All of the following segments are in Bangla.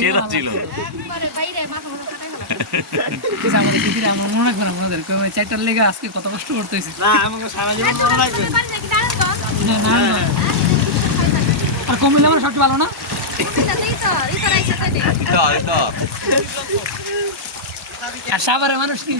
সেরা ছিল। আমাদের দিদিরা আমার মনে রাখবে না মনে রাখবে ওই চারটার লেগে আজকে কত কষ্ট করতে হয়েছে। না আমাকে সারা জীবন মনে রাখবে। আর কমিলে আমার সবচেয়ে ভালো না। আর সাভারের মানুষ কি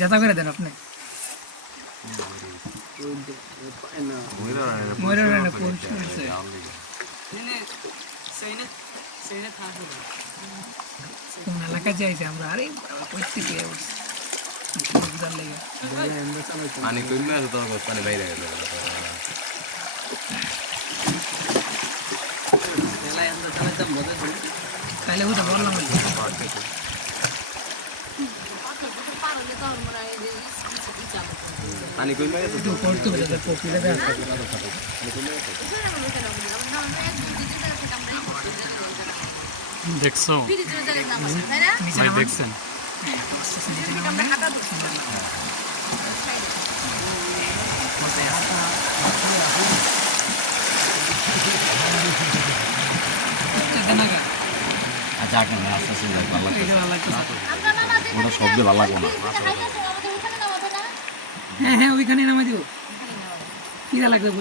যাতা করে দেন আপনি কোন এলাকায় যাইছে আমরা আরে করতে পেয়ে উঠছি লেগে পানি কমবে আছে তো পানি বাইরে গেল তাহলে ওটা বললাম পানি কমবে আছে তো করতে হবে পপিটা দেওয়া দেখছো ভাই দেখছেন আচ্ছা কেন আস্তে আস্তে ভালো লাগছে ওটা শব্দ ভালো লাগবে না হ্যাঁ হ্যাঁ ওইখানে নামাই দিব কিরা লাগবে